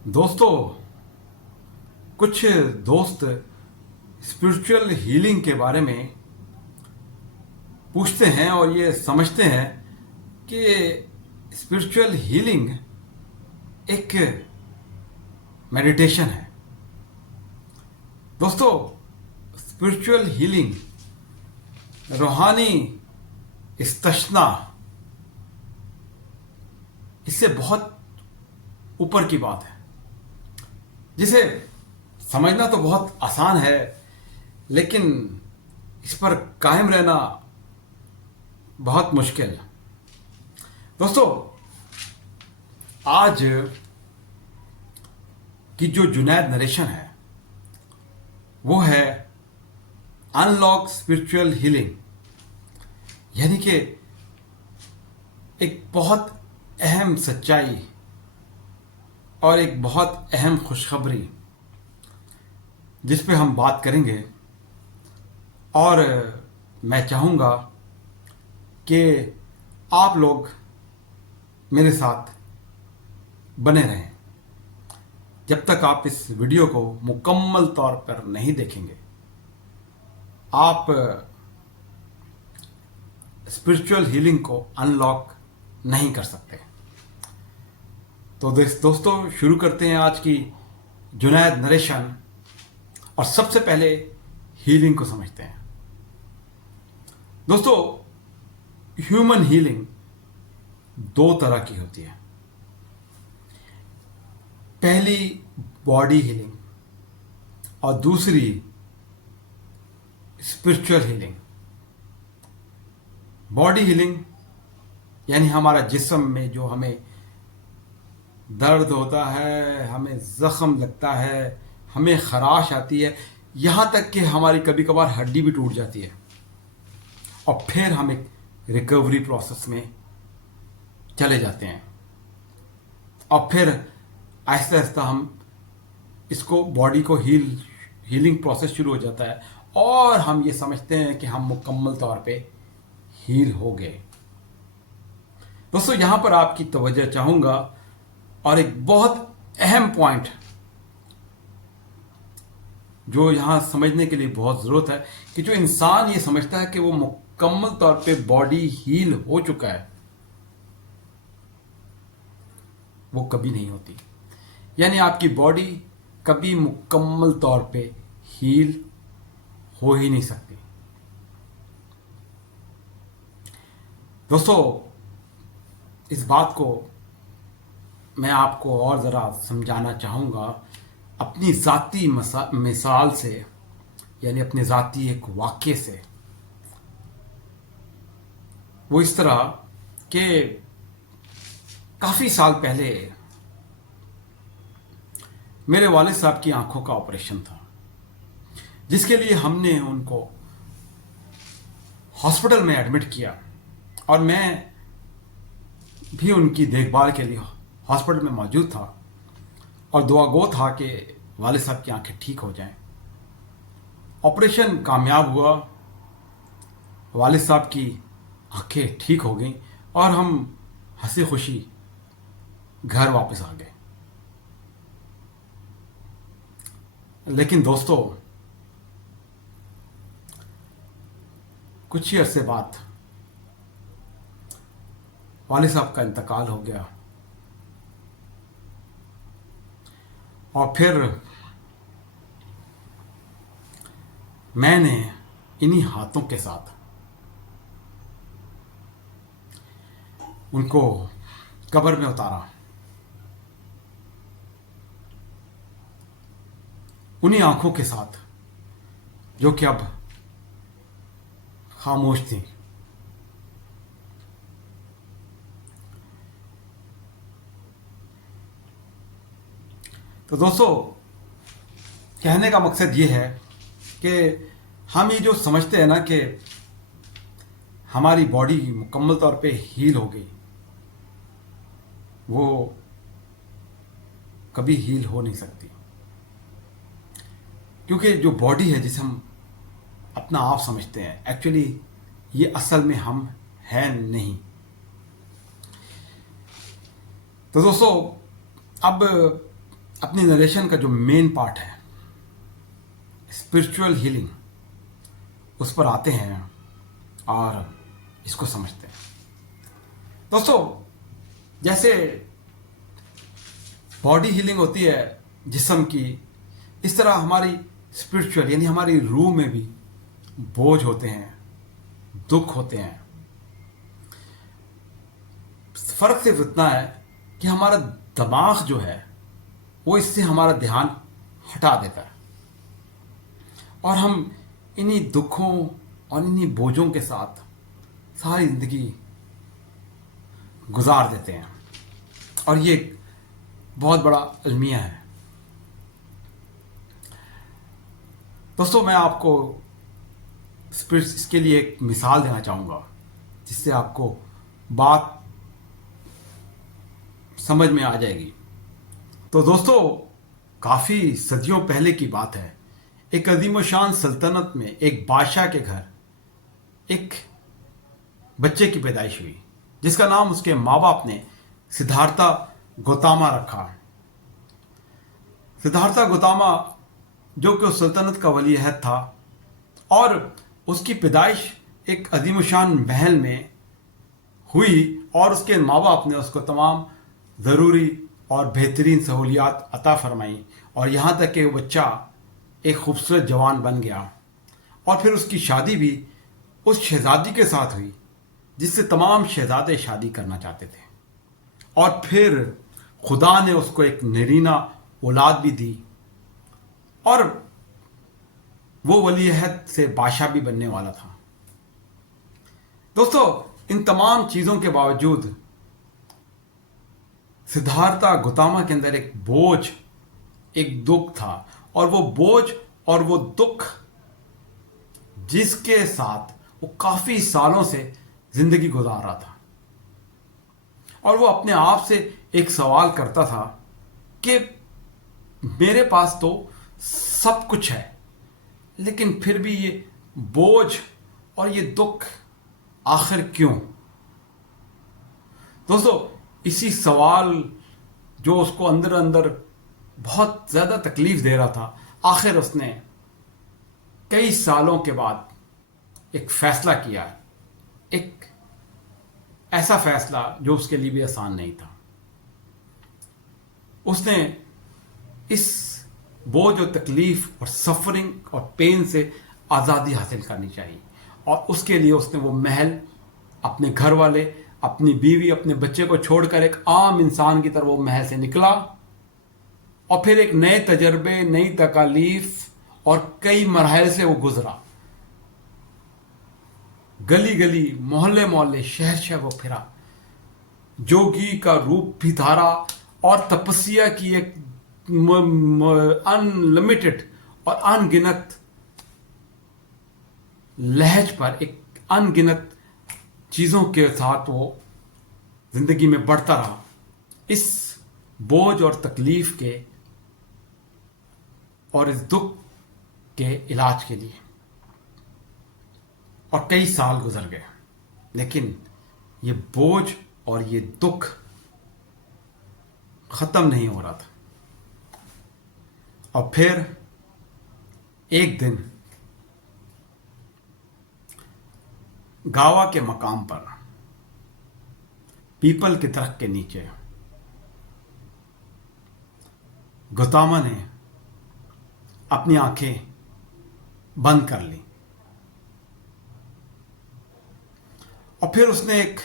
दोस्तों, कुछ दोस्त स्पिरिचुअल हीलिंग के बारे में पूछते हैं और ये समझते हैं कि स्पिरिचुअल हीलिंग एक मेडिटेशन है। दोस्तों, स्पिरिचुअल हीलिंग रूहानी इस्तिश्ना इससे बहुत ऊपर की बात है, जिसे समझना तो बहुत आसान है, लेकिन इस पर कायम रहना बहुत मुश्किल। दोस्तों, आज की जो जुनैद नरेशन है वो है अनलॉक स्पिरिचुअल हीलिंग, यानी कि एक बहुत अहम सच्चाई और एक बहुत अहम खुशखबरी जिस पे हम बात करेंगे। और मैं चाहूँगा कि आप लोग मेरे साथ बने रहें जब तक आप इस वीडियो को मुकम्मल तौर पर नहीं देखेंगे। आप स्पिरिचुअल हीलिंग को अनलॉक नहीं कर सकते। तो दोस्तों, शुरू करते हैं आज की जुनैद नरेशन और सबसे पहले हीलिंग को समझते हैं। दोस्तों, ह्यूमन हीलिंग दो तरह की होती है। पहली बॉडी हीलिंग और दूसरी स्पिरिचुअल हीलिंग। बॉडी हीलिंग यानी हमारा जिस्म में जो हमें दर्द होता है, हमें जख्म लगता है, हमें खराश आती है, यहाँ तक कि हमारी कभी कभार हड्डी भी टूट जाती है, और फिर हम एक रिकवरी प्रोसेस में चले जाते हैं और फिर आहिस्ता आहिस्ता हम इसको बॉडी को हीलिंग प्रोसेस शुरू हो जाता है और हम ये समझते हैं कि हम मुकम्मल तौर पे हील हो गए। दोस्तों, यहाँ पर आपकी तवज्जो चाहूँगा और एक बहुत अहम पॉइंट जो यहाँ समझने के लिए बहुत ज़रूरत है कि जो इंसान ये समझता है कि वो मुकम्मल तौर पे बॉडी हील हो चुका है, वो कभी नहीं होती। यानी आपकी बॉडी कभी मुकम्मल तौर पे हील हो ही नहीं सकती। दोस्तों, इस बात को मैं आपको और ज़रा समझाना चाहूँगा अपनी ज़ाती मिसाल से, यानी अपने ज़ाती एक वाक़ये से। वो इस तरह कि काफ़ी साल पहले मेरे वालिद साहब की आंखों का ऑपरेशन था, जिसके लिए हमने उनको हॉस्पिटल में एडमिट किया और मैं भी उनकी देखभाल के लिए हॉस्पिटल में मौजूद था और दुआ गो था कि वालिद साहब की आंखें ठीक हो जाएं। ऑपरेशन कामयाब हुआ, वालिद साहब की आंखें ठीक हो गईं और हम हंसी खुशी घर वापस आ गए। लेकिन दोस्तों, कुछ ही अरसे बाद वालिद साहब का इंतकाल हो गया और फिर मैंने इन्हीं हाथों के साथ उनको कब्र में उतारा। उन्हीं आंखों के साथ जो कि अब खामोश थी। तो दोस्तों, कहने का मकसद ये है कि हम ये जो समझते हैं ना कि हमारी बॉडी मुकम्मल तौर पे हील हो गई, वो कभी हील हो नहीं सकती। क्योंकि जो बॉडी है जिसे हम अपना आप समझते हैं, एक्चुअली ये असल में हम हैं नहीं। तो दोस्तों, अब अपनी नरेशन का जो मेन पार्ट है, स्पिरिचुअल हीलिंग, उस पर आते हैं और इसको समझते हैं। दोस्तों, जैसे बॉडी हीलिंग होती है जिस्म की, इस तरह हमारी स्पिरिचुअल यानी हमारी रूह में भी बोझ होते हैं, दुख होते हैं। फर्क सिर्फ इतना है कि हमारा दिमाग जो है वो इससे हमारा ध्यान हटा देता है और हम इन्हीं दुखों और इन्हीं बोझों के साथ सारी जिंदगी गुजार देते हैं। और ये एक बहुत बड़ा अलमिया है। दोस्तों, मैं आपको इसके लिए एक मिसाल देना चाहूँगा जिससे आपको बात समझ में आ जाएगी। तो दोस्तों, काफ़ी सदियों पहले की बात है। एक अजीम-ओ-शान सल्तनत में एक बादशाह के घर एक बच्चे की पैदाइश हुई जिसका नाम उसके माँ बाप ने सिद्धार्था गौतमा रखा। सिद्धार्था गौतमा जो कि उस सल्तनत का वली अहद था और उसकी पैदाइश एक अजीम-ओ-शान महल में हुई और उसके माँ बाप ने उसको तमाम ज़रूरी और बेहतरीन सहूलियात अता फरमाई और यहाँ तक कि वो बच्चा एक खूबसूरत जवान बन गया। और फिर उसकी शादी भी उस शहजादी के साथ हुई जिससे तमाम शहजादे शादी करना चाहते थे। और फिर खुदा ने उसको एक नरीना औलाद भी दी और वो वली अहद से बादशाह भी बनने वाला था। दोस्तों, इन तमाम चीज़ों के बावजूद सिद्धार्था गौतमा के अंदर एक बोझ, एक दुख था और वो बोझ और वो दुख जिसके साथ वो काफ़ी सालों से ज़िंदगी गुजार रहा था। और वो अपने आप से एक सवाल करता था कि मेरे पास तो सब कुछ है लेकिन फिर भी ये बोझ और ये दुख आखिर क्यों। दोस्तों, इसी सवाल जो उसको अंदर अंदर बहुत ज़्यादा तकलीफ दे रहा था, आखिर उसने कई सालों के बाद एक फ़ैसला किया। एक ऐसा फ़ैसला जो उसके लिए भी आसान नहीं था। उसने इस बोझ और तकलीफ और सफरिंग और पेन से आज़ादी हासिल करनी चाहिए और उसके लिए उसने वो महल, अपने घर वाले, अपनी बीवी, अपने बच्चे को छोड़कर एक आम इंसान की तरह वो महल से निकला और फिर एक नए तजर्बे, नई तकालीफ और कई मरहल से वो गुजरा। गली गली, मोहल्ले मोहल्ले, शहर शहर वो फिरा, जोगी का रूप भी धारा और तपस्या की एक अनलिमिटेड और अनगिनत लहज पर एक अनगिनत चीज़ों के साथ वो जिंदगी में बढ़ता रहा इस बोझ और तकलीफ के और इस दुख के इलाज के लिए। और कई साल गुजर गए लेकिन ये बोझ और ये दुख खत्म नहीं हो रहा था। और फिर एक दिन गावा के मकाम पर पीपल के दरख्त के नीचे गौतमा ने अपनी आंखें बंद कर ली और फिर उसने एक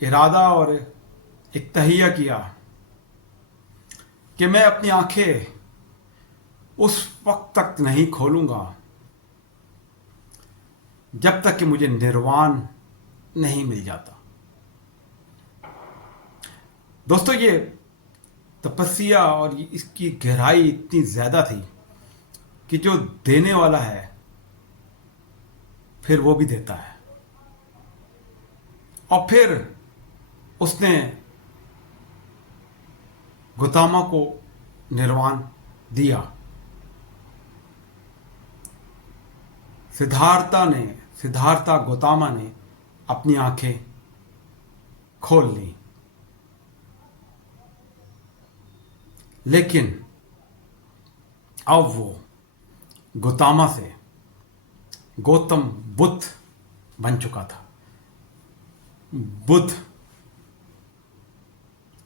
इरादा और एक तहिया किया कि मैं अपनी आंखें उस वक्त तक नहीं खोलूंगा जब तक कि मुझे निर्वाण नहीं मिल जाता। दोस्तों, ये तपस्या और इसकी गहराई इतनी ज़्यादा थी कि जो देने वाला है फिर वो भी देता है। और फिर उसने गौतमा को निर्वाण दिया। सिद्धार्था गौतमा ने अपनी आंखें खोल ली। लेकिन अब वो गोतामा से गौतम बुद्ध बन चुका था। बुद्ध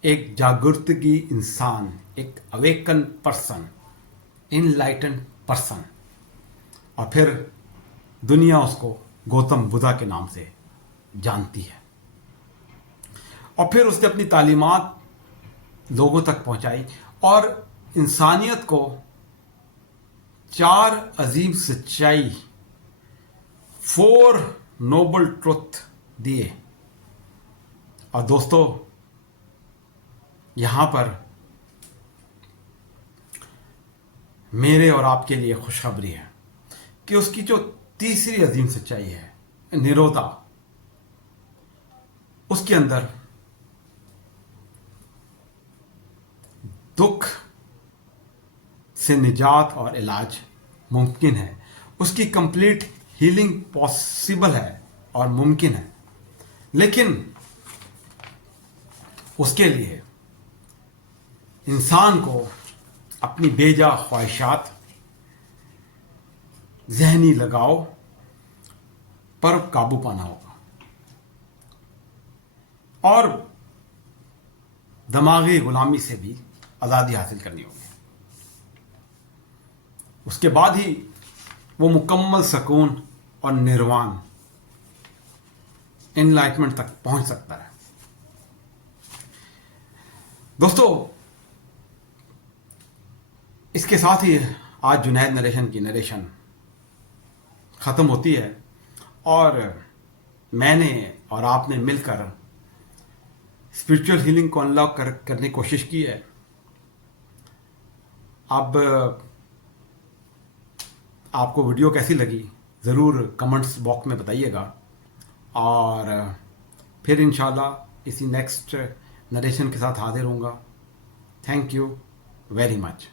एक जागृति इंसान, एक अवेकन पर्सन, इनलाइटन पर्सन, और फिर दुनिया उसको गौतम बुद्धा के नाम से जानती है। और फिर उसने अपनी तालीमात लोगों तक पहुंचाई और इंसानियत को 4 अजीम सच्चाई, 4 नोबल ट्रुथ दिए। और दोस्तों, यहां पर मेरे और आपके लिए खुशखबरी है कि उसकी जो तीसरी अजीम सच्चाई है, निरोधा, उसके अंदर दुख से निजात और इलाज मुमकिन है। उसकी कंप्लीट हीलिंग पॉसिबल है और मुमकिन है, लेकिन उसके लिए इंसान को अपनी बेजा ख्वाहिशात, जहनी लगाव पर काबू पाना होगा और दिमागी गुलामी से भी आज़ादी हासिल करनी होगी। उसके बाद ही वो मुकम्मल सुकून और निर्वाण, एनलाइटमेंट तक पहुंच सकता है। दोस्तों, इसके साथ ही आज जुनैद नरेशन की नरेशन ख़त्म होती है और मैंने और आपने मिलकर स्पिरिचुअल हीलिंग को अनलॉक करने की कोशिश की है। अब आपको वीडियो कैसी लगी ज़रूर कमेंट्स बॉक्स में बताइएगा और फिर इंशाल्लाह इसी नेक्स्ट नरेशन के साथ हाजिर होऊंगा। Thank you very much.